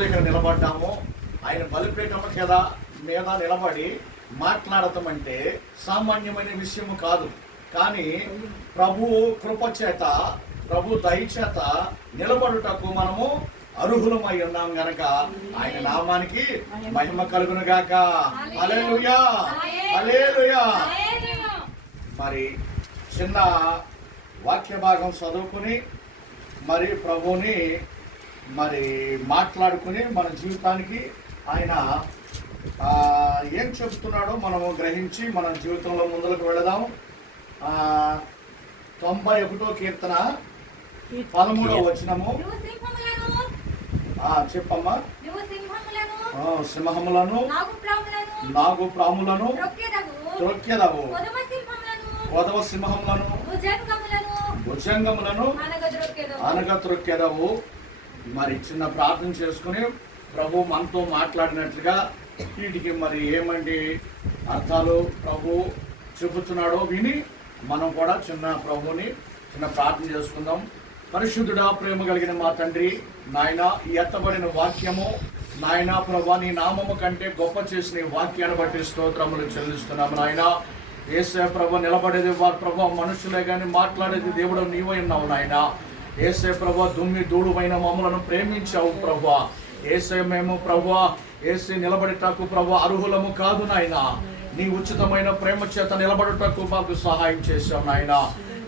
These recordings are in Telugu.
ఇక్కడ నిలబడ్డాము. ఆయన బలిపీఠం కదా మీద నిలబడి మాట్లాడటం అంటే సామాన్యమైన విషయము కాదు. కానీ ప్రభు కృప చేత, ప్రభు దయచేత నిలబడుటకు మనము అర్హులమై ఉన్నాం గనక ఆయన నామానికి మహిమ కలుగును గాక. హల్లెలూయా, హల్లెలూయా. మరి చిన్న వాక్య భాగం చదువుకుని మరి ప్రభుని మరి మాట్లాడుకుని మన జీవితానికి ఆయన ఏం చెబుతున్నాడో మనము గ్రహించి మన జీవితంలో ముందుకు వెళదాం. 91వ కీర్తన 13వ వచనము. చెప్పమ్మా. సింహములను నాగు ప్రాములను త్రొక్కెదవు, కొదవ సింహములను భుజంగములను అనగత్రొక్కెదవు. మరి చిన్న ప్రార్థన చేసుకుని ప్రభు మనతో మాట్లాడినట్లుగా వీటికి మరి ఏమండి అర్థాలు ప్రభు చెబుతున్నాడో విని మనం కూడా చిన్న ప్రార్థన చేసుకుందాం. పరిశుద్ధుడా, ప్రేమ కలిగిన మా తండ్రి, నాయన ఈ ఎత్తబడిన వాక్యము నాయన ప్రభా నీ నామము కంటే గొప్ప చేసిన ఈ వాక్యాన్ని బట్టి స్తోత్రములు చెల్లిస్తున్నాము. నాయన యేసయ్య ప్రభు నిలబడేది వారు ప్రభా మనుషులే కానీ మాట్లాడేది దేవుడు నీవై ఉన్నావు. నాయన యేసయ్య ప్రభా దుమ్మి ధూళుమైన మమ్మలను ప్రేమించావు ప్రభా. యేసయ్య మేము ప్రభా యేసయ్య నిలబడేటకు ప్రభా అర్హులము కాదు నాయన. నీ ఉచితమైన ప్రేమ చేత నిలబడుటకు మాకు సహాయం చేశావు నాయన.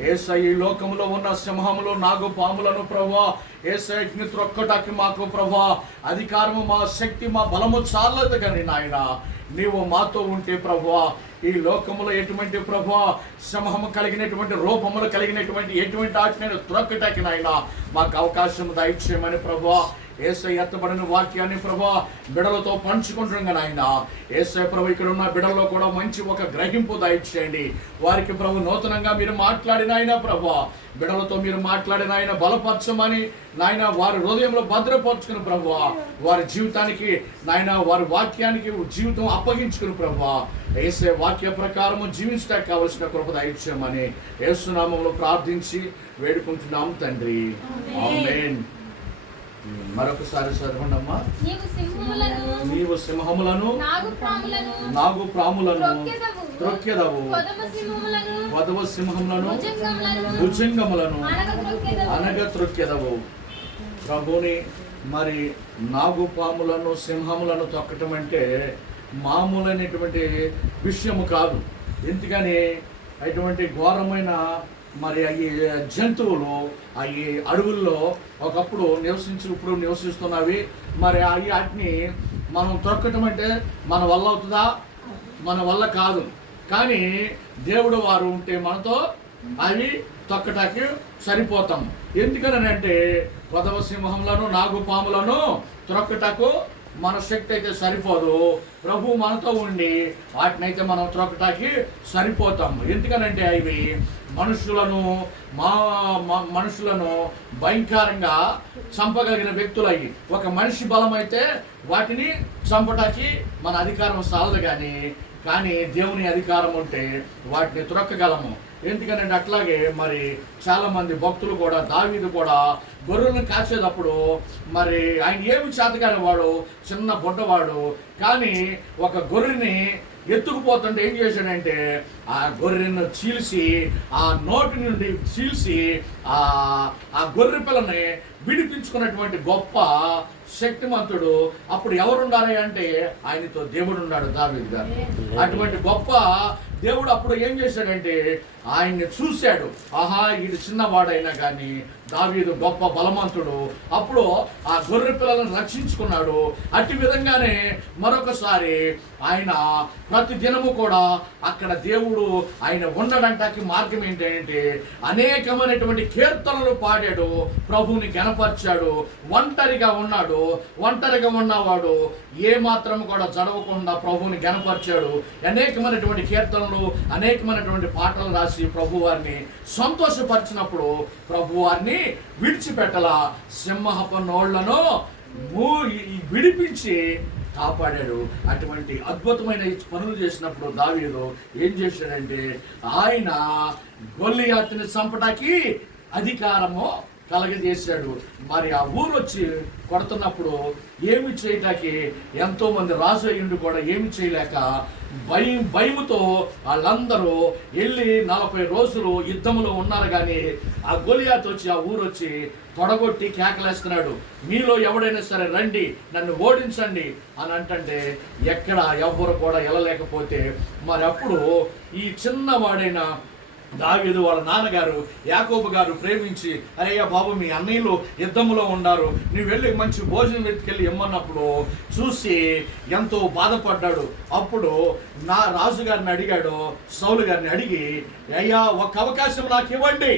యేసయ్య ఈ లోకంలో ఉన్న సింహములు నాగు పాములను ప్రభా యేసయ్యని త్రొక్కటానికి మాకు ప్రభా అధికారము, మా శక్తి, మా బలము చాలదు కానీ నాయన నీవు మాతో ఉంటే ప్రభువా ఈ లోకములో ఎటువంటి ప్రభువా సింహము కలిగినటువంటి రూపములు కలిగినటువంటి ఎటువంటి ఆజ్ఞను త్రొక్కటానికి నాయన మాకు అవకాశం దయచేయమని ప్రభువా యేసయ్య ఎత్తబడిన వాక్యాన్ని ప్రభా బిడలతో పంచుకుంటున్నాం నాయన. యేసయ్య ప్రభు ఇక్కడ ఉన్న బిడల్లో కూడా మంచి ఒక గ్రహింపు దయచేయండి. వారికి ప్రభు నూతనంగా మీరు మాట్లాడిన ఆయన ప్రభా బిడలతో మీరు మాట్లాడిన ఆయన బలపరచమని నాయన వారి హృదయంలో భద్రపరచుకుని ప్రభువా వారి జీవితానికి నాయన వారి వాక్యానికి జీవితం అప్పగించుకుని ప్రభువా యేసయ్య వాక్య ప్రకారము జీవించడానికి కావలసిన కృప దయచేయమని యేసు నామములో ప్రార్థించి వేడుకుంటున్నాము తండ్రి. ఆమేన్. మరొకసారి చదవండమ్మా. నీవు సింహములను నాగు ప్రాములను త్రొక్కెదవు, కొదవ సింహములను భుజంగములను అనగత్రొక్కెదవు. ప్రభుని మరి నాగు పాములను సింహములను తొక్కటం అంటే మామూలైనటువంటి విషయము కాదు. ఎందుకని అటువంటి ఘోరమైన మరి అవి జంతువులు అవి అడవుల్లో ఒకప్పుడు ఇప్పుడు నివసిస్తున్నవి. మరి వాటిని మనం తొక్కటం అంటే మన వల్ల అవుతుందా? మన వల్ల కాదు. కానీ దేవుడు వారు ఉంటే మనతో అవి తొక్కటానికి సరిపోతాం. ఎందుకని అంటే కొదవ సింహములను నాగు పాములను త్రొక్కటకు మన శక్తి అయితే సరిపోదు. ప్రభు మనతో ఉండి వాటినైతే మనం త్రొక్కటానికి సరిపోతాం. ఎందుకనంటే అవి మనుషులను భయంకరంగా చంపగలిగిన వ్యక్తులు అయ్యి ఒక మనిషి బలం అయితే వాటిని చంపటానికి మన అధికారం సాలదు. కానీ దేవుని అధికారం ఉంటే వాటిని త్రొక్కగలము. ఎందుకనంటే అట్లాగే మరి చాలామంది భక్తులు కూడా దావీదు కూడా గొర్రెలను కాచేటప్పుడు మరి ఆయన ఏమి చేతగానే వాడు చిన్న బుడ్డవాడు కానీ ఒక గొర్రెని ఎత్తుకుపోతుంటే ఏం చేశాడంటే ఆ గొర్రెను చీల్చి ఆ నోటి నుండి చీల్చి ఆ గొర్రె పిల్లని విడిపించుకున్నటువంటి గొప్ప శక్తిమంతుడు. అప్పుడు ఎవరున్నారు అంటే ఆయనతో దేవుడు ఉన్నాడు, దావీదు గారు. అటువంటి గొప్ప దేవుడు అప్పుడు ఏం చేశాడంటే ఆయన్ని చూశాడు. ఆహా ఇది చిన్నవాడైనా కానీ దావీదు గొప్ప బలవంతుడు. అప్పుడు ఆ గొర్రె పిల్లలను రక్షించుకున్నాడు. అట్టి విధంగానే మరొకసారి ఆయన ప్రతి దినము కూడా అక్కడ దేవుడు ఆయన ఉండడానికి మార్గం ఏంటంటే అనేకమైనటువంటి కీర్తనలు పాడాడు, ప్రభువుని గణపరిచాడు. ఒంటరిగా ఉన్నాడు. ఒంటరిగా ఉన్నవాడు ఏ మాత్రం కూడా జడవకుండా ప్రభువుని గణపరిచాడు. అనేకమైనటువంటి కీర్తనలు, అనేకమైనటువంటి పాటలు రాసి ప్రభు వారిని సంతోషపరిచినప్పుడు ప్రభు వారిని విడిచిపెట్టలా సింహపు నోళ్లను విడిపించి కాపాడాడు. అటువంటి అద్భుతమైన పనులు చేసినప్పుడు దావీదు ఏం చేశాడంటే ఆయన గొల్లియాతుని చంపటానికి అధికారము కలగజేశాడు. మరి ఆ ఊరు వచ్చి కొడుతున్నప్పుడు ఏమి చేయటానికి ఎంతో మంది రాజు అయ్యుండి కూడా ఏమి చేయలేక భయముతో వాళ్ళందరూ వెళ్ళి 40 రోజులు యుద్ధంలో ఉన్నారు. కానీ ఆ గొలియాతు వచ్చి ఆ ఊరు వచ్చి తొడగొట్టి కేకలేస్తున్నాడు, మీలో ఎవడైనా సరే రండి నన్ను ఓడించండి అని అంటే ఎక్కడ ఎవ్వరు కూడా వెళ్ళలేకపోతే మరి అప్పుడు ఈ చిన్నవాడైన దావీదు వాళ్ళ నాన్నగారు యాకోబు గారు ప్రేమించి, అరయ్యా బాబు మీ అన్నయ్యలు యుద్ధంలో ఉన్నారు, నువ్వు వెళ్ళి మంచి భోజనం వెతికెళ్ళి ఇమ్మన్నప్పుడు చూసి ఎంతో బాధపడ్డాడు. అప్పుడు నా రాజుగారిని అడిగాడు, సౌలు గారిని అడిగి, అయ్యా ఒక అవకాశం నాకు ఇవ్వండి,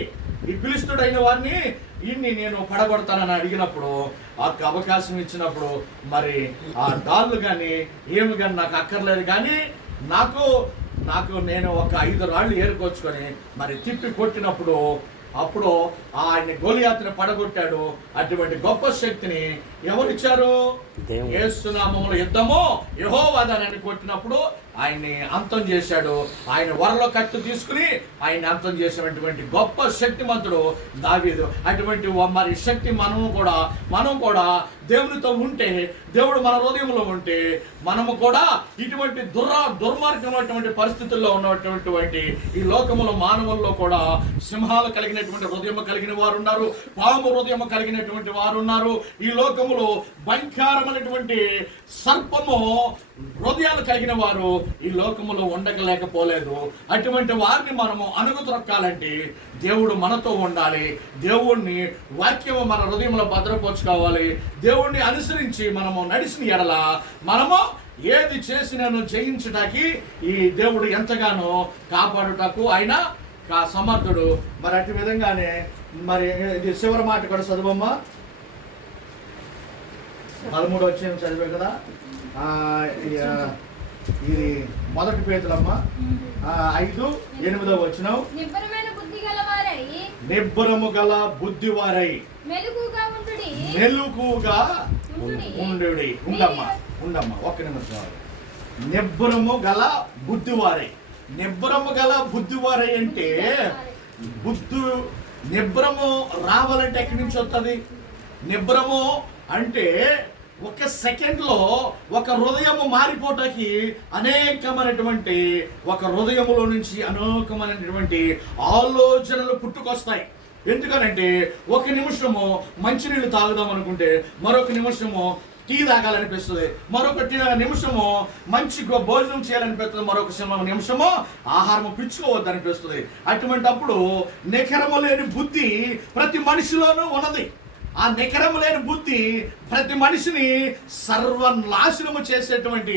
ఈ ఫిలిష్తీయుడైన వారిని ఇన్ని నేను పడగొడతానని అడిగినప్పుడు ఆ అవకాశం ఇచ్చినప్పుడు మరి ఆ డాళ్ళు కానీ ఏమి కానీ నాకు అక్కర్లేదు, కానీ నాకు నేను ఒక 5 రాళ్ళు ఏరుకొచ్చుకొని మరి తిప్పి కొట్టినప్పుడు అప్పుడు ఆయన గొలియాతుని పడగొట్టాడు. అటువంటి గొప్ప శక్తిని ఎవరిచ్చారు? యేసు నామములో యుద్ధము యెహోవాదని కొట్టినప్పుడు ఆయన్ని అంతం చేశాడు. ఆయన వరలో కత్తి తీసుకుని ఆయన్ని అంతం చేసినటువంటి గొప్ప శక్తిమంతుడు దావీదు. అటువంటి మరి శక్తి మనం కూడా దేవునితో ఉంటే, దేవుడు మన హృదయంలో ఉంటే మనము కూడా ఇటువంటి దుర్మార్గమైనటువంటి పరిస్థితుల్లో ఉన్నటువంటి ఈ లోకములో మానవుల్లో కూడా సింహాలు కలిగినటువంటి హృదయం కలిగిన వారు ఉన్నారు, పాము హృదయం కలిగినటువంటి వారు ఉన్నారు. ఈ లోకములో భయంకరమైనటువంటి సర్పము హృదయాలు కలిగిన వారు ఈ లోకములో ఉండలేకపోలేదు. అటువంటి వారిని మనము అణుగుతొక్కాలంటే దేవుడు మనతో ఉండాలి. దేవుణ్ణి వాక్యము మన హృదయంలో భద్రపరచుకోవాలి. దేవుణ్ణి అనుసరించి మనము నడిచిన ఎడల మనము ఏది చేసినను జయించటానికి ఈ దేవుడు ఎంతగానో కాపాడుటకు ఆయన సమర్థుడు. మరి అటు విధంగానే మరి ఇది చివరి మాట కూడా చదువమ్మా, 13 వచ్చిన చదివే కదా, ఇది 1 పేతురమ్మ 5:8 వచ్చినావు. నిబ్బరము గల బుద్ధివారై మెలకుగా ఉండమ్మా ఒక్క నిమిషం. నిబ్బరము గల బుద్ధివారై అంటే నిబ్బరము రావాలంటే ఎక్కడి నుంచి వస్తుంది? నిబ్బరము అంటే ఒక సెకండ్లో ఒక హృదయము మారిపోవటానికి అనేకమైనటువంటి ఒక హృదయములో నుంచి అనేకమైనటువంటి ఆలోచనలు పుట్టుకొస్తాయి. ఎందుకనంటే ఒక నిమిషము మంచినీళ్ళు తాగుదాం అనుకుంటే మరొక నిమిషము టీ తాగాలనిపిస్తుంది, మరొక నిమిషము మంచి భోజనం చేయాలనిపిస్తుంది, మరొక నిమిషము ఆహారం పిచ్చుకోవద్దు అనిపిస్తుంది. అటువంటి అప్పుడు నికరము లేని బుద్ధి ప్రతి మనిషిలోనూ ఉన్నది. ఆ నికరము లేని బుద్ధి ప్రతి మనిషిని సర్వనాశనము చేసేటువంటి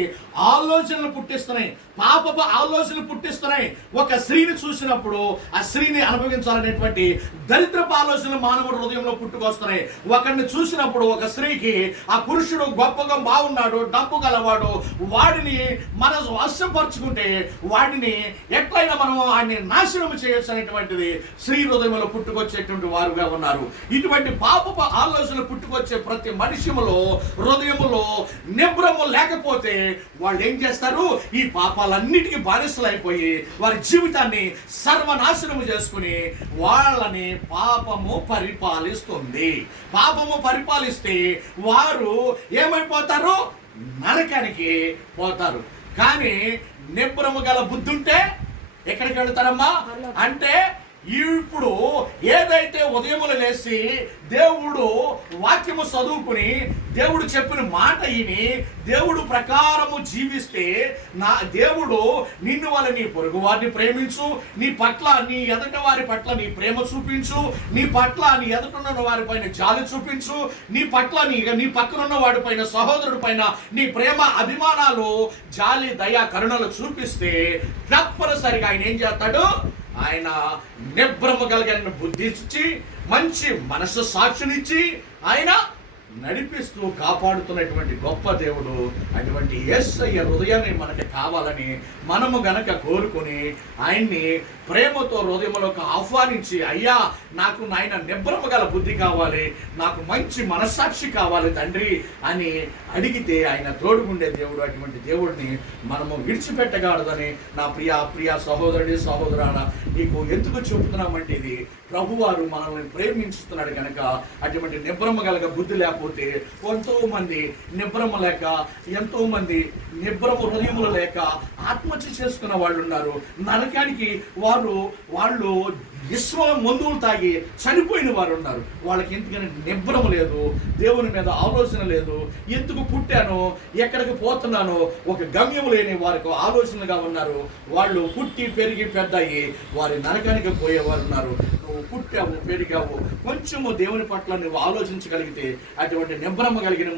ఆలోచనలు పుట్టిస్తున్నాయి, పాపపు ఆలోచనలు పుట్టిస్తున్నాయి. ఒక స్త్రీని చూసినప్పుడు ఆ స్త్రీని అనుభవించాలనేటువంటి దరిద్రపు ఆలోచనలు మానవుడి హృదయంలో పుట్టుకొస్తున్నాయి. ఒకరిని చూసినప్పుడు ఒక స్త్రీకి ఆ పురుషుడు గొప్పగా బాగున్నాడు, డబ్బు గలవాడు, వాడిని మనం వశపరుచుకుంటే వాడిని ఎట్లయినా మనం వాడిని నాశనం చేయొచ్చు అనేటువంటిది స్త్రీ హృదయంలో పుట్టుకొచ్చేటువంటి వారుగా ఉన్నారు. ఇటువంటి పాపపు ఆలోచనలు పుట్టుకొచ్చే ప్రతి మనిషిలో హృదయములో నిబ్రము లేకపోతే వాళ్ళు ఏం చేస్తారు? ఈ పాపాలన్నిటికీ బానిసలైపోయి వారి జీవితాన్ని సర్వనాశనము చేసుకుని వాళ్ళని పాపము పరిపాలిస్తుంది. పాపము పరిపాలిస్తే వారు ఏమైపోతారు? నరకానికి పోతారు. కానీ నిబ్రము గల బుద్ధి ఉంటే ఎక్కడికి వెళ్తారమ్మా అంటే ఇప్పుడు ఏదైతే ఉదయములు లేచి దేవుడు వాక్యము చదువుకుని దేవుడు చెప్పిన మాట విని దేవుడు ప్రకారము జీవిస్తే నా దేవుడు నిన్ను వల్ల నీ పొరుగు వారిని ప్రేమించు, నీ పట్ల నీ ఎదుట వారి పట్ల నీ ప్రేమ చూపించు, నీ పట్ల నీ ఎదుటన్న వారిపైన జాలి చూపించు, నీ పట్ల నీ పక్కనున్న వాడిపైన సహోదరుడి పైన నీ ప్రేమ అభిమానాలు జాలి దయా కరుణలు చూపిస్తే తప్పనిసరిగా ఆయన ఏం చేస్తాడు? ఆయన నిబ్రమ కలిగిన బుద్ధి ఇచ్చి మంచి మనసు సాక్షినిచ్చి ఆయన నడిపిస్తూ కాపాడుతున్నటువంటి గొప్ప దేవుడు. అటువంటి యేసయ్య హృదయాన్ని మనకి కావాలని మనము గనక కోరుకొని ఆయన్ని ప్రేమతో హృదయంలోకి ఆహ్వానించి, అయ్యా నాకు నాయన నిబ్రమ గల బుద్ధి కావాలి, నాకు మంచి మనస్సాక్షి కావాలి తండ్రి అని అడిగితే ఆయన తోడుగుండే దేవుడు. అటువంటి దేవుడిని మనము విడిచిపెట్టకూడదని నా ప్రియ సహోదరుడి సహోదరుడా నీకు ఎందుకు చెబుతున్నామంటే, ఇది ప్రభువారు మనల్ని ప్రేమించుతున్నాడు కనుక. అటువంటి నిబ్రమ కలగ బుద్ధి లేకపోతే ఎంతోమంది నిబ్రమ లేక, ఎంతోమంది నిబ్రమ హృదయములు లేక ఆత్మహత్య చేసుకున్న వాళ్ళు ఉన్నారు. నరకానికి వాళ్ళు విశ్వం మందులు తాగి చనిపోయిన వారు ఉన్నారు. వాళ్ళకి ఎందుకని నిబ్రమ లేదు, దేవుని మీద ఆలోచన లేదు. ఎందుకు పుట్టానో, ఎక్కడికి పోతున్నానో ఒక గమ్యం లేని వారికి ఆలోచనగా ఉన్నారు. వాళ్ళు పుట్టి పెరిగి పెద్ద అయ్యి వారి నరకానికి పోయేవారు ఉన్నారు. నువ్వు పుట్టావు, పెరిగావు, కొంచెము దేవుని పట్ల నువ్వు ఆలోచించగలిగితే అటువంటి నిబ్రమ కలిగిన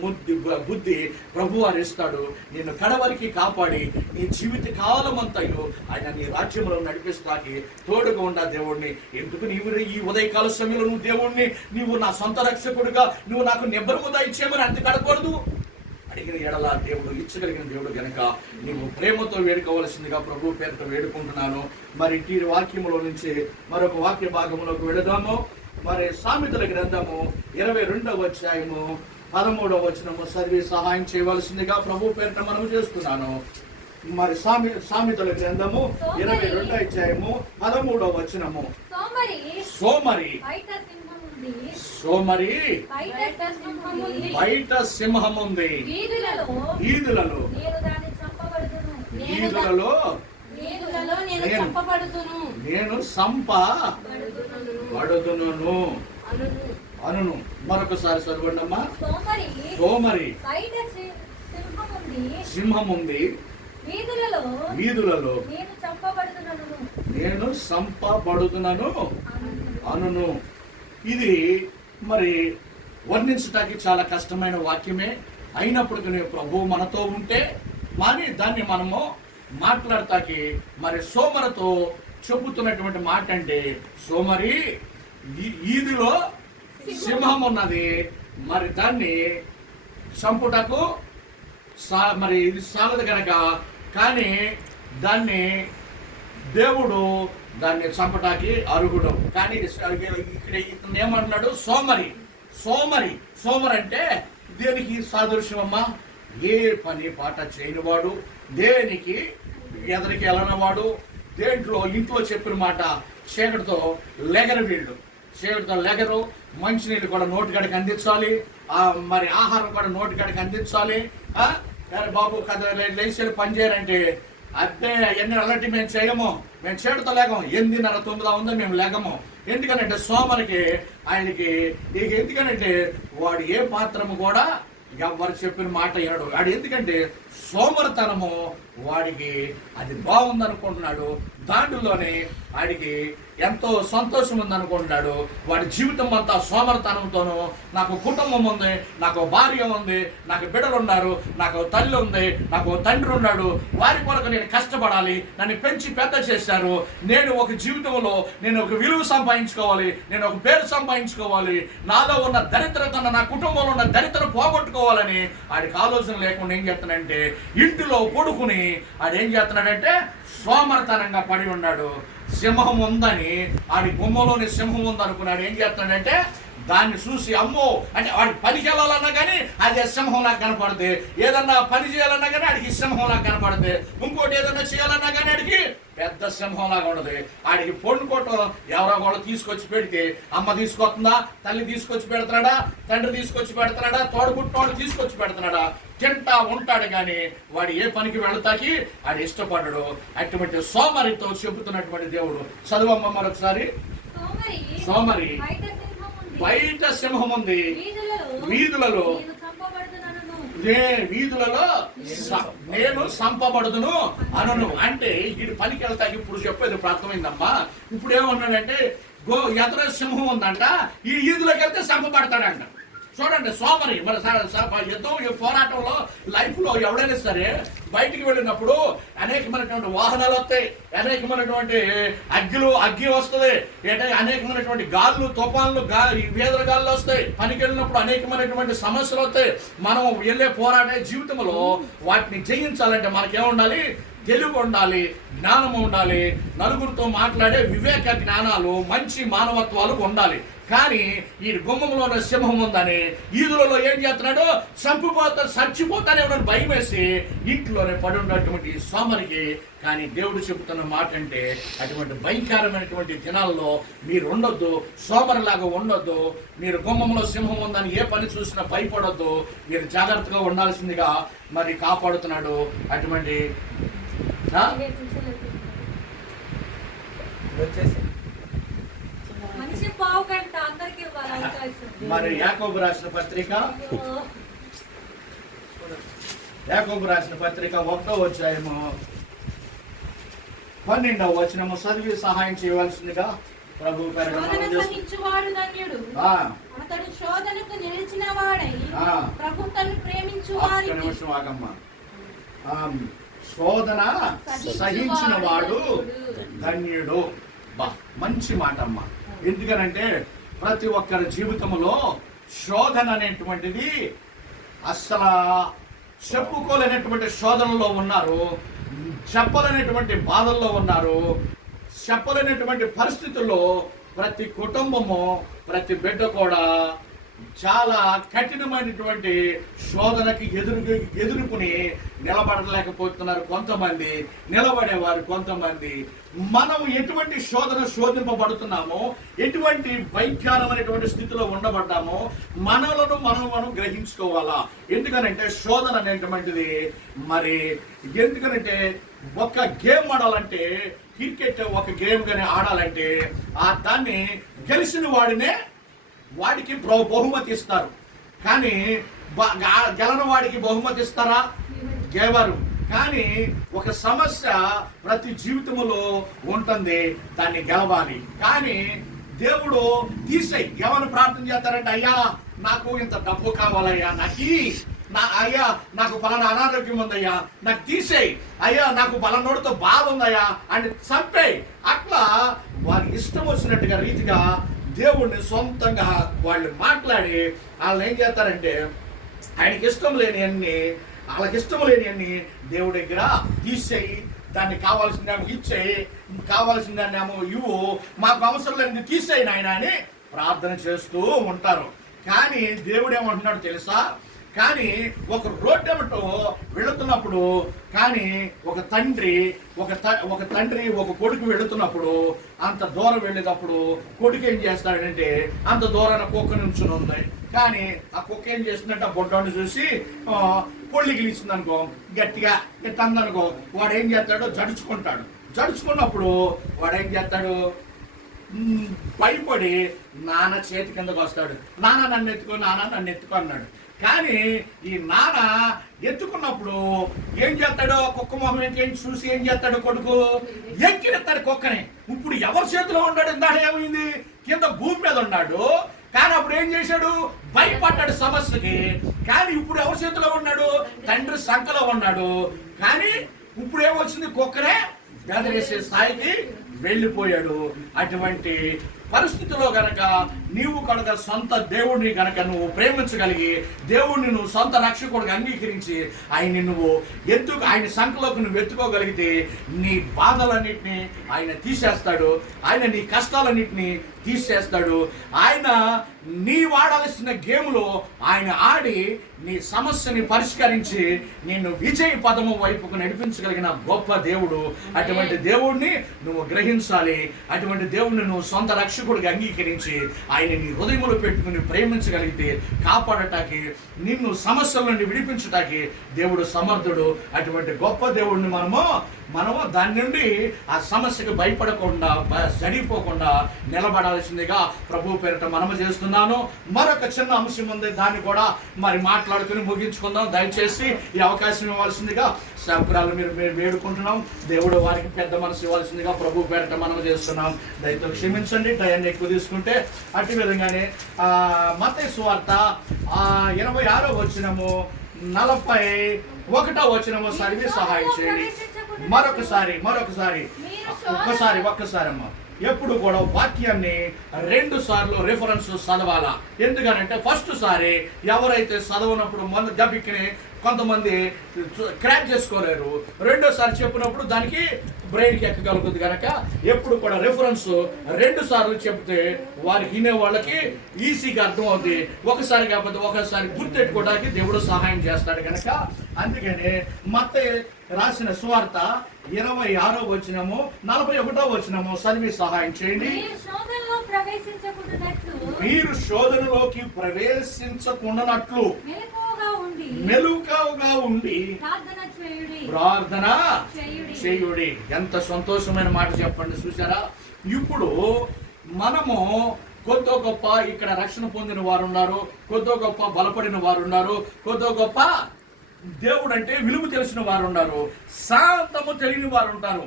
బుద్ధి ప్రభువారు ఇస్తాడు. నిన్ను కడవరికి కాపాడి నీ జీవిత కాలం అంతయు ఆయన నీ రాజ్యంలో నడిపిస్తాకి తోడుగా ఉండా దేవుడిని. ఎందుకు నీవు ఈ ఉదయకాల సమయంలో నువ్వు దేవుణ్ణి, నీవు నా సొంత రక్షకుడుగా నువ్వు నాకు నిబ్రమ దయచేయమని అంత కడకూడదు. అడిగిన ఎడల దేవుడు ఇచ్చగలిగిన దేవుడు గనక నీవు ప్రేమతో వేడుకోవలసిందిగా ప్రభు పేరుతో వేడుకుంటున్నాను. మరి ఈ వాక్యములో నుంచి మరొక వాక్య భాగంలోకి వెళదాము. మరి సామెతల గ్రంథము 22వ అధ్యాయము 13వ వచనము చదివి సహాయం చేయవలసిందిగా ప్రభు పేరిట మనం చేస్తున్నాను. మరి సామెతల గ్రంథము 22వ అధ్యాయము 13వ వచనము. సోమరి బయట సింహముంది, వీధులలో నేను సంపబడుదును అనును. మరొకసారి చదవండి అమ్మా. సోమరి సింహముంది, వీధులలో నేను సంపబడుతున్నాను అనును. ఇది మరి వర్ణించటానికి చాలా కష్టమైన వాక్యమే అయినప్పటికీ ప్రభువు మనతో ఉంటే కానీ దాన్ని మనము మాట్లాడటానికి మరి సోమరతో చెబుతున్నటువంటి మాట అంటే, సోమరి ఈదిలో సింహం ఉన్నది, మరి దాన్ని చంపుటకు మరి ఇది సాలదు కనుక, కానీ దాన్ని దేవుడు దాన్ని చంపటానికి అర్హుడు. కానీ ఇక్కడ ఇతను ఏమంటున్నాడు? సోమరి అంటే దేనికి సాదృశ్యం అమ్మా? ఏ పని పాట చేయనివాడు, దేనికి ఎదరికి వెళ్ళనివాడు, ఇంట్లో చెప్పిన మాట చీకటితో లెగరు, మంచినీళ్ళు కూడా నోటికాడికి అందించాలి, మరి ఆహారం కూడా నోటికాడికి అందించాలి. బాబు కథ లేచి పని చేయాలంటే అదే ఎన్ని అలాంటి మేము చేయము, మేము చేడుతో లేగము, 8:30 ఉందో మేము లేగము. ఎందుకనంటే సోమరికి ఆయనకి ఎందుకనంటే వాడు ఏ పాత్రము కూడా ఎవరు చెప్పిన మాట వినడు. వాడు ఎందుకంటే సోమరితనము వాడికి అది బాగుందనుకుంటున్నాడు, దాంట్లోనే వాడికి ఎంతో సంతోషం ఉందనుకుంటున్నాడు. వాడి జీవితం అంతా సోమరితనంతోనూ, నాకు కుటుంబం ఉంది, నాకు భార్య ఉంది, నాకు బిడ్డలు ఉన్నారు, నాకు తల్లి ఉంది, నాకు తండ్రి ఉన్నాడు, వారి కొరకు నేను కష్టపడాలి, నన్ను పెంచి పెద్ద చేశారు, నేను ఒక జీవితంలో నేను ఒక విలువ సంపాదించుకోవాలి, నేను ఒక పేరు సంపాదించుకోవాలి, నాలో ఉన్న దరిద్రతను, నా కుటుంబంలో ఉన్న దరిద్రత పోగొట్టుకోవాలని వాడికి ఆలోచన లేకుండా ఏం చేస్తున్నాడంటే ఇంటిలో పడుకుని ఆడేం చేస్తున్నాడంటే సోమరితనంగా పడి ఉన్నాడు. సింహం ఉందని ఆడి గుమ్మలోని సింహం ఉందనుకున్నాడు. ఏం చేస్తున్నాడంటే దాన్ని చూసి అమ్మో అంటే వాడికి పనికి వెళ్ళాలన్నా కానీ అది సింహంలా కనపడుతుంది, ఏదన్నా పని చేయాలన్నా కానీ ఆడికి సింహంలా కనపడుతుంది, ఇంకోటి ఏదన్నా చేయాలన్నా కానీ ఆడికి పెద్ద సింహంలాగా ఉండదు. ఆడికి పొండుకోవటం ఎవరో కూడా తీసుకొచ్చి పెడితే అమ్మ తీసుకొస్తుందా, తల్లి తీసుకొచ్చి పెడుతున్నాడా, తండ్రి తీసుకొచ్చి పెడుతున్నాడా, తోడుపుట్టినోడు తీసుకొచ్చి పెడుతున్నాడా, తింటా ఉంటాడు కానీ వాడు ఏ పనికి వెళతాకి ఆడు ఇష్టపడ్డాడు. అటువంటి సోమరితో చెబుతున్నటువంటి దేవుడు. చదువమ్మ మరొకసారి. సోమరి బయట సింహం ఉంది, వీధులలో నేను సంపబడుదును అనును. అంటే వీడు పనికి వెళ్తాకి ఇప్పుడు చెప్పేది ఇప్పుడు అర్థమైందమ్మా. ఇప్పుడు ఏమన్నాడంటే ఎదుర సింహం ఉందంట, ఈ ఈదులోకి వెళ్తే సంపబడతాడంట. చూడండి సోమరి మరి యుద్ధం పోరాటంలో లైఫ్లో ఎవడైనా సరే బయటికి వెళ్ళినప్పుడు అనేకమైనటువంటి వాహనాలు వస్తాయి, అనేకమైనటువంటి అగ్గి వస్తుంది, అనేకమైనటువంటి గాళ్ళు, తుఫాన్లు, వేదర గాళ్ళు వస్తాయి. పనికి వెళ్ళినప్పుడు అనేకమైనటువంటి సమస్యలు వస్తాయి. మనం వెళ్ళే పోరాట జీవితంలో వాటిని జయించాలంటే మనకేముండాలి? తెలివి ఉండాలి, జ్ఞానం ఉండాలి, నలుగురితో మాట్లాడే వివేక జ్ఞానాలు, మంచి మానవత్వాలు ఉండాలి. కానీ ఈ గుమ్మంలోనే సింహం ఉందని ఈదులలో ఏం చేస్తున్నాడు, చచ్చిపోతానే ఉన్నాడు భయం వేసి ఇంట్లోనే పడి ఉన్నటువంటి సోమరికి. కానీ దేవుడు చెబుతున్న మాట అంటే, అటువంటి భయంకరమైనటువంటి దినాల్లో మీరు ఉండొద్దు, సోమరిలాగా ఉండొద్దు. మీరు గుమ్మంలో సింహం ఉందని ఏ పని చూసినా భయపడొద్దు, మీరు జాగ్రత్తగా ఉండాల్సిందిగా మరి కాపాడుతున్నాడు. అటువంటి మరి యాకోబు రాసిన పత్రిక 1వ అధ్యాయము 12వ వచనము చదివి సహాయం చేయవలసిందిగా ప్రభు శోధన సహించిన వాడు ధన్యుడు. మంచి మాట అమ్మ. ఎందుకనంటే ప్రతి ఒక్కరి జీవితంలో శోధన అనేటువంటిది అస్సలు చెప్పుకోలేనటువంటి శోధనలో ఉన్నారు, చెప్పలేనటువంటి బాధల్లో ఉన్నారు, చెప్పలేనటువంటి పరిస్థితుల్లో ప్రతి కుటుంబము, ప్రతి బిడ్డ కూడా చాలా కఠినమైనటువంటి శోధనకి ఎదుర్కొని నిలబడలేకపోతున్నారు కొంతమంది, నిలబడేవారు కొంతమంది. మనం ఎటువంటి శోధింపబడుతున్నామో, ఎటువంటి భయంకరమైనటువంటి స్థితిలో ఉండబడ్డామో మనం గ్రహించుకోవాలా. ఎందుకనంటే శోధన అనేటువంటిది మరి ఎందుకనంటే ఒక గేమ్ ఆడాలంటే, క్రికెట్ ఒక గేమ్ గానే ఆడాలంటే దాన్ని గెలిచిన వాడికి బహుమతి ఇస్తారు. కానీ గెలని వాడికి బహుమతి ఇస్తారా? గెలవరు. కానీ ఒక సమస్య ప్రతి జీవితంలో ఉంటుంది, దాన్ని గెలవాలి. కానీ దేవుడు తీసేయి ఏమని ప్రార్థన చేస్తారంటే, అయ్యా నాకు ఇంత డబ్బు కావాలయ్యా, అయ్యా నాకు పలానా అనారోగ్యం ఉందయ్యా, నాకు తీసేయి, అయ్యా నాకు పలానోడితో బాధ ఉందయ్యా అని చంపేయి. అట్లా వారి ఇష్టం వచ్చినట్టుగా రీతిగా దేవుడిని సొంతంగా వాళ్ళు మాట్లాడి వాళ్ళని ఏం చేస్తారంటే, వాళ్ళకి ఇష్టం లేని దేవుడి దగ్గర తీసేయి, దాన్ని కావాల్సిందేమో ఇచ్చేయి, కావాల్సిందేమో ఇవ్వు, మాకు అవసరం లేని తీసేయి నాయన అని ప్రార్థన చేస్తూ ఉంటారు. కానీ దేవుడు ఏమంటున్నాడు తెలుసా? కానీ ఒక రోడ్డెమటో వెళుతున్నప్పుడు, కానీ ఒక తండ్రి ఒక కొడుకు వెళుతున్నప్పుడు, అంత దూరం వెళ్ళేటప్పుడు కొడుకు ఏం చేస్తాడంటే, అంత దూరాన కుక్క నుంచుని ఉంది. కానీ ఆ కుక్క ఏం చేస్తుందంటే ఆ బొడ్డోని చూసి పొళ్ళి గిలిస్తుంది అనుకో, గట్టిగా అందనుకో, వాడు ఏం చేస్తాడో జడుచుకుంటాడు. జడుచుకున్నప్పుడు వాడు ఏం చేస్తాడు, భయపడి నాన్న చేతి కిందకు వస్తాడు. నాన్న నన్ను ఎత్తుకో అన్నాడు. కానీ ఈ నాన్న ఎత్తుకున్నప్పుడు ఏం చేస్తాడో, కుక్క మొహం ఏం చూసి ఏం చేస్తాడు, కొడుకు ఎక్కిరెత్తాడు కుక్కని. ఇప్పుడు ఎవరి చేతిలో ఉన్నాడు? ఇందాక ఏమైంది, కింద భూమి మీద ఉన్నాడు. కానీ అప్పుడు ఏం చేశాడు, భయపడ్డాడు సమస్యకి. కానీ ఇప్పుడు ఎవరి చేతిలో ఉన్నాడు? తండ్రి సంకలో ఉన్నాడు. కానీ ఇప్పుడు ఏమొచ్చింది, కుక్కనే బెదరేసే స్థాయికి వెళ్ళిపోయాడు. అటువంటి పరిస్థితిలో గనక నీవు కనుక సొంత దేవుడిని కనుక నువ్వు ప్రేమించగలిగి, దేవుడిని నువ్వు సొంత రక్షకుడిగా అంగీకరించి ఆయన సంఖ్యలోకి నువ్వు ఎత్తుకోగలిగితే నీ బాధలన్నింటినీ ఆయన తీసేస్తాడు. ఆయన నీ కష్టాలన్నింటినీ తీసేస్తాడు. ఆయన నీ వాడాల్సిన గేమ్లో ఆయన ఆడి నీ సమస్యని పరిష్కరించి నిన్ను విజయ పదము వైపుకు నడిపించగలిగిన గొప్ప దేవుడు. అటువంటి దేవుడిని నువ్వు గ్రహించాలి. అటువంటి దేవుడిని నువ్వు సొంత రక్షకుడిగా అంగీకరించి ఆయన నీ హృదయంలో పెట్టుకుని ప్రేమించగలిగితే కాపాడటానికి, నిన్ను సమస్యల నుండి విడిపించటానికి దేవుడు సమర్థుడు. అటువంటి గొప్ప దేవుడిని మనము దాని నుండి ఆ సమస్యకు భయపడకుండా, సరిపోకుండా నిలబడాల్సిందిగా ప్రభు పేరిట మనము చేస్తున్నాను. మరొక చిన్న అంశం ఉంది, దాన్ని కూడా మరి మాట్లాడుకుని ముగించుకుందాం. దయచేసి ఈ అవకాశం ఇవ్వాల్సిందిగా సేవకురాలు మీరు వేడుకుంటున్నాం. దేవుడు వారికి పెద్ద మనసు ఇవ్వాల్సిందిగా ప్రభు పేరిట మనం చేస్తున్నాం. దయతో క్షమించండి, టైం ఎక్కువ తీసుకుంటే. అట్టి విధంగానే మత్తయి సువార్త 26వ వచనము 41వ వచనము చదివి సహాయం చేయండి. మరొకసారి అమ్మ, ఎప్పుడు కూడా వాక్యాన్ని 2 సార్లు రిఫరెన్స్ చదవాలా. ఎందుకనంటే ఫస్ట్ సారి ఎవరైతే చదవనప్పుడు గబిక్కిని కొంతమంది క్రాక్ చేసుకోలేరు. రెండోసారి చెప్పినప్పుడు దానికి బ్రెయిన్కి ఎక్కగలుగుతుంది కనుక ఎప్పుడు కూడా రెఫరెన్స్ 2 సార్లు చెప్తే వారికి వినే వాళ్ళకి ఈజీగా అర్థం అవుతుంది. ఒకసారి కాకపోతే ఒకసారి గుర్తెట్టుకోవడానికి దేవుడు సహాయం చేస్తాడు కనుక అందుకని మత్తయి రాసిన సువార్త 26వ వచనము 41వ వచనము చదివి సహాయం చేయండి. మీరు శోధనలోకి ప్రవేశించకుండానట్లు మెలకువగా ఉండి ప్రార్థన చేయుడి. ఎంత సంతోషమైన మాట చెప్పండి. చూసారా, ఇప్పుడు మనము కొద్దో గొప్ప ఇక్కడ రక్షణ పొందిన వారు ఉన్నారు, కొద్దో గొప్ప బలపడిన వారు ఉన్నారు, కొద్దో గొప్ప దేవుడు అంటే విలువ తెలిసిన వారు ఉన్నారు, శాంతము తెలియని వారు ఉంటారు.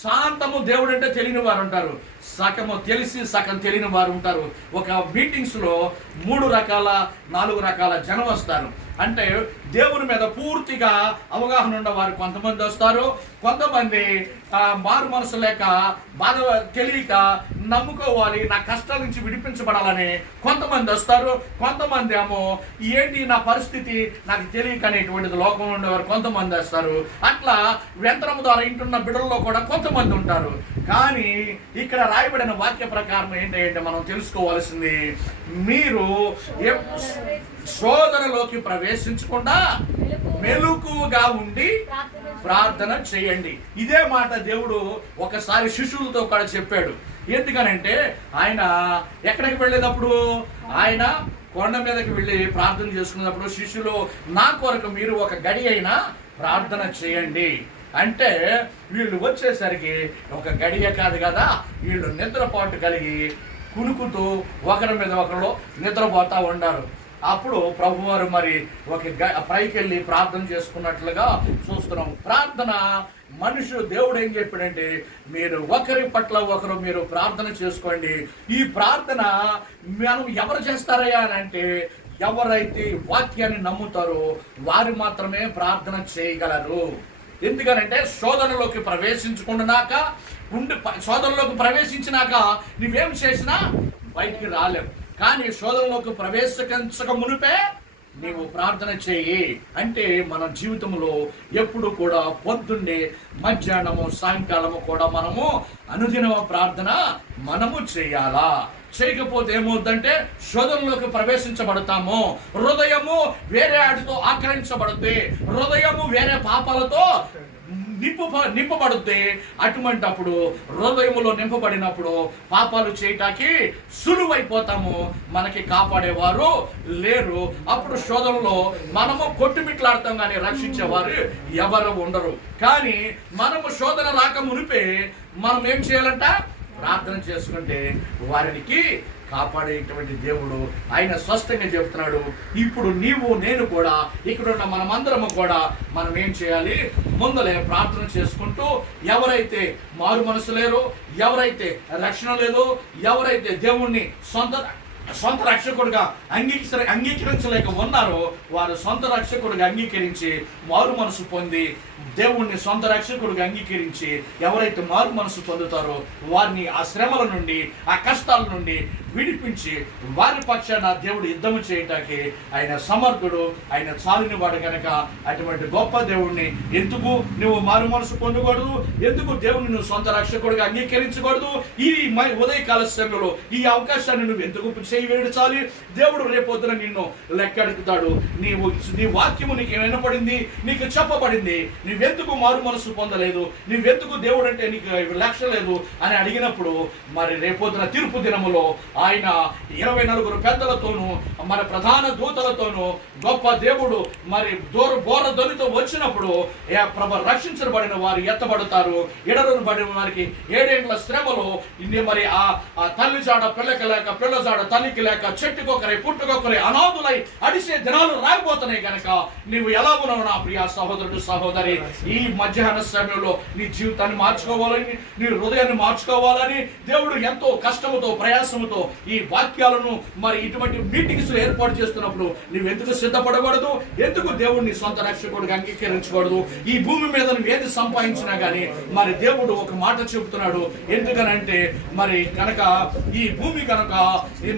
శాంతము దేవుడు అంటే తెలియని వారు ఉంటారు, సగము తెలిసి సగం తెలియని వారు ఉంటారు. ఒక మీటింగ్స్లో 3 రకాల 4 రకాల జనం వస్తారు. అంటే దేవుని మీద పూర్తిగా అవగాహన ఉన్నవారు కొంతమంది వస్తారు, కొంతమంది మారు మనసు లేక బాధ తెలియక నమ్ముకోవాలి, నా కష్టాల నుంచి విడిపించబడాలని కొంతమంది వస్తారు. కొంతమంది ఏమో ఏంటి నా పరిస్థితి నాకు తెలియక అనేటువంటిది లోకంలో ఉండేవారు కొంతమంది వస్తారు. అట్లా యంత్రం ద్వారా ఇంటున్న బిడ్డల్లో కూడా కొంతమంది ఉంటారు. కానీ ఇక్కడ రాయబడిన వాక్య ప్రకారం ఏంటంటే మనం తెలుసుకోవాల్సింది, మీరు శోధనలోకి ప్రవేశించకుండా మెలకువగా ఉండి ప్రార్థన చేయండి. ఇదే మాట దేవుడు ఒకసారి శిష్యులతో కూడా చెప్పాడు. ఎందుకనంటే ఆయన ఎక్కడికి వెళ్ళేటప్పుడు, ఆయన కొండ మీదకి వెళ్ళి ప్రార్థన చేసుకున్నప్పుడు శిష్యులు, నా కొరకు మీరు ఒక గడి అయినా ప్రార్థన చేయండి అంటే వీళ్ళు వచ్చేసరికి ఒక గడియ కాదు కదా, వీళ్ళు నిద్రపాటు కలిగి కునుకుతూ ఒకరి మీద ఒకరు నిద్రపోతా ఉన్నారు. అప్పుడు ప్రభువారు మరి ఒక పైకి వెళ్ళి ప్రార్థన చేసుకున్నట్లుగా చూస్తున్నాం. ప్రార్థన మనుషులు దేవుడు ఏం చెప్పాడంటే, మీరు ఒకరి పట్ల ఒకరు మీరు ప్రార్థన చేసుకోండి. ఈ ప్రార్థన మనం ఎవరు చేస్తారయ్యా అని అంటే, ఎవరైతే వాక్యాన్ని నమ్ముతారో వారు మాత్రమే ప్రార్థన చేయగలరు. ఎందుకనంటే శోధనలోకి ప్రవేశించుకున్నాక శోధనలోకి ప్రవేశించినాక నువ్వేం చేసినా బయటికి రాలేవు. కానీ శోధనలోకి ప్రవేశించక మునిపే నీవు ప్రార్థన చేయి. అంటే మన జీవితంలో ఎప్పుడు కూడా పొద్దున్నే మధ్యాహ్నము సాయంకాలము కూడా మనము అనుదిన ప్రార్థన మనము చేయాలా. చేయకపోతే ఏమవుతుందంటే శోధనలోకి ప్రవేశించబడతాము. హృదయము వేరే వాటితో ఆక్రమించబడుద్ది, హృదయము వేరే పాపాలతో నింపబడుద్ది. అటువంటప్పుడు హృదయములో నింపబడినప్పుడు పాపాలు చేయటానికి సులువైపోతాము, మనకి కాపాడేవారు లేరు. అప్పుడు శోధనలో మనము కొట్టుమిట్లాడతాం కానీ రక్షించేవారు ఎవరు ఉండరు. కానీ మనము శోధన రాక మునిపే మనం ఏం చేయాలంట, ప్రార్థన చేసుకుంటే వారికి కాపాడేటువంటి దేవుడు ఆయన స్పష్టంగా చెప్తున్నాడు. ఇప్పుడు నీవు నేను కూడా ఇక్కడున్న మనమందరము కూడా మనం ఏం చేయాలి, ముందలే ప్రార్థన చేసుకుంటూ ఎవరైతే మారు మనసు లేరో, ఎవరైతే రక్షణ లేదో, ఎవరైతే దేవుణ్ణి సొంత రక్షకుడిగా అంగీకరించలేక ఉన్నారో వారు సొంత రక్షకుడిగా అంగీకరించి మారు మనసు పొంది దేవుణ్ణి సొంత రక్షకుడిగా అంగీకరించి ఎవరైతే మారు మనసు పొందుతారో వారిని ఆ శ్రమల నుండి ఆ కష్టాల నుండి విడిపించి వారి పక్షాన దేవుడు యుద్ధము చేయటానికి ఆయన సమర్థుడు, ఆయన చాలిన వాడు కనుక అటువంటి గొప్ప దేవుడిని ఎందుకు నువ్వు మారు మనసు పొందకూడదు, ఎందుకు దేవుడిని నువ్వు సొంత రక్షకుడిగా అంగీకరించకూడదు? ఈ ఉదయకాల సమయంలో ఈ అవకాశాన్ని నువ్వు ఎందుకు చేయవేడ్చాలి? దేవుడు రేపొద్దున నిన్ను లెక్కెడుకుతాడు. నీ వాక్యము నీకు వినపడింది, నీకు చెప్పబడింది, నువ్వెందుకు మారు మనసు పొందలేదు, నువ్వెందుకు దేవుడు అంటే నీకు లక్ష్య లేదు అని అడిగినప్పుడు మరి రేపొద్దున తీర్పు దినములో ఆయన 24 పెద్దలతోనూ మరి ప్రధాన దూతలతోనూ గొప్ప దేవుడు మరి బోర ధ్వనితో వచ్చినప్పుడు రక్షించబడిన వారు ఎత్తబడతారు. ఎడరను పడిన వారికి 7 ఏళ్ల శ్రమలో మరి ఆ తల్లి జాడ పిల్లకి లేక, పిల్ల జాడ తల్లికి లేక, చెట్టుకొకరై పుట్టుకొకరై అనాథులై అడిసే దినాలు రాకపోతున్నాయి కనుక నువ్వు ఎలా ఉన్నావు నా ప్రియ సహోదరుడు సహోదరి? ఈ మధ్యాహ్న సమయంలో నీ జీవితాన్ని మార్చుకోవాలని, నీ హృదయాన్ని మార్చుకోవాలని దేవుడు ఎంతో కష్టముతో ప్రయాసముతో ఈ వాక్యాలను మరి ఇటువంటి మీటింగ్స్ ఏర్పాటు చేస్తున్నప్పుడు నువ్వెందుకు సిద్ధపడకూడదు? ఎందుకు దేవుడిని సొంత రక్షకుడిగా అంగీకరించకూడదు? ఈ భూమి మీద నువ్వు ఏది సంపాదించినా కానీ మరి దేవుడు ఒక మాట చెబుతున్నాడు. ఎందుకనంటే మరి కనుక ఈ భూమి కనుక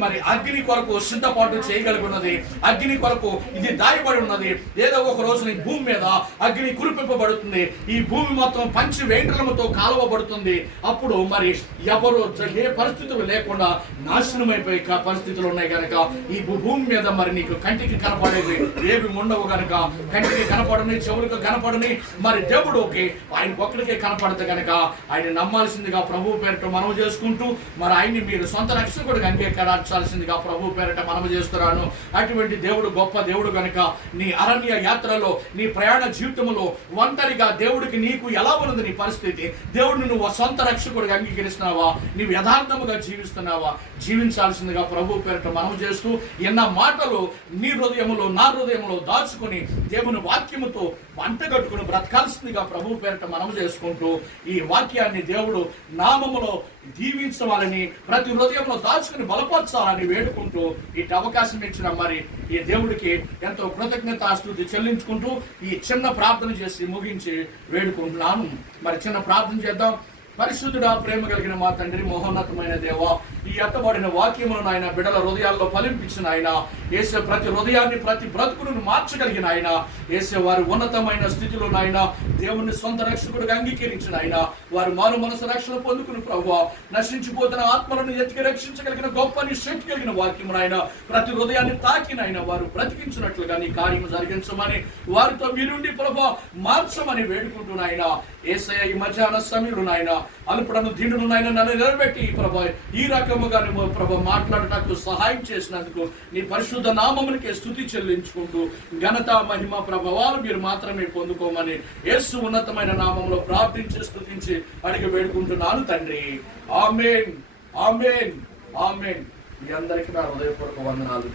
మరి మరి అగ్ని కొరకు సిద్ధపాటు చేయగలిగి ఉన్నది. అగ్ని కొరకు ఇది దాయబడి ఉన్నది. ఏదో ఒక రోజున ఈ భూమి మీద అగ్ని కురిపింపబడుతుంది. ఈ భూమి మొత్తం పంచి వేండ్రలముతో కాలువబడుతుంది. అప్పుడు మరి ఎవరు ఏ పరిస్థితులు లేకుండా నాశనమైపోయే పరిస్థితులు ఉన్నాయి కనుక ఈ భూమి మీద మరి నీకు కంటికి కనపడేవి ఏవి ఉండవు కనుక, కంటికి కనపడని, చెవులకు కనపడని మరి దేవుడుకి ఆయనకు ఒక్కడికే కనపడదు కనుక ఆయన నమ్మాల్సిందిగా ప్రభు పేరిట మనవి చేసుకుంటూ మరి ఆయన్ని మీరు సొంత రక్షకుడిగా అంగీకరించాల్సిందిగా ప్రభు పేరిట మనవి చేస్తున్నాను. అటువంటి దేవుడు గొప్ప దేవుడు కనుక నీ అరణ్య యాత్రలో, నీ ప్రయాణ జీవితంలో ఒంటరిగా దేవుడికి నీకు ఎలా ఉన్నది నీ పరిస్థితి? దేవుడిని నువ్వు సొంత రక్షకుడిగా అంగీకరిస్తున్నావా? నీవు యథార్థముగా జీవిస్తున్నావా? జీవించాల్సిందిగా ప్రభు పేరిట మనవి చేస్తూ ఎన్న మాటలు నీ హృదయములో, నా హృదయంలో దాచుకుని దేవుని వాక్యముతో వంటగట్టుకుని బ్రతకాల్సిందిగా ప్రభు పేరిట మనవి చేసుకుంటూ ఈ వాక్యాన్ని దేవుడు నామములో దీవించాలని, ప్రతి హృదయంలో దాచుకుని బలపరచాలని వేడుకుంటూ ఇటు అవకాశం ఇచ్చిన మరి ఈ దేవుడికి ఎంతో కృతజ్ఞతాస్తుతి చెల్లించుకుంటూ ఈ చిన్న ప్రార్థన చేసి ముగించి వేడుకుంటున్నాను. మరి చిన్న ప్రార్థన చేద్దాం. పరిశుద్ధుడా, ప్రేమ కలిగిన మా తండ్రి, మహోన్నతమైన దేవా, ఈ ఎత్తబడిన వాక్యములను ఆయన బిడ్డల హృదయాల్లో ఫలింపించిన ఆయన యేసే ప్రతి హృదయాన్ని, ప్రతి బ్రతుకును మార్చగలిగిన ఆయన యేసే వారు ఉన్నతమైన స్థితిలో నాయన దేవుని సొంత రక్షకుడిగా అంగీకరించిన ఆయన వారు మారు మనసు రక్షణ పొందుకుని ప్రభువా నశించిపోతున్న ఆత్మలను ఎత్తికి రక్షించగలిగిన గొప్ప శక్తి కలిగిన వాక్యమును ఆయన ప్రతి హృదయాన్ని తాకిన వారు బ్రతికించినట్లుగా నీ కార్యము జరిగించమని వారితో మీరుండి ప్రభువా మార్చమని వేడుకుంటున్నాయన. యేసయ్య ఈ మధ్యాహ్న సమయంలో నాయన అల్పుడను దిండును నాయన నన్ను నిలబెట్టి ప్రభా ఈ రకముగా నువ్వు ప్రభా మాట్లాడటకు సహాయం చేసినందుకు నీ పరిశుద్ధ నామమునికే స్తుతి చెల్లించుకుంటూ ఘనత, మహిమ, ప్రభావాలు మీరు మాత్రమే పొందుకోమని యేసు ఉన్నతమైన నామంలో ప్రార్థించి స్తుతించి అడిగి వేడుకుంటున్నాను తండ్రి. ఆమేన్, ఆమేన్, ఆమేన్. మీ అందరికీ నా హృదయపూర్వక వందనాలు.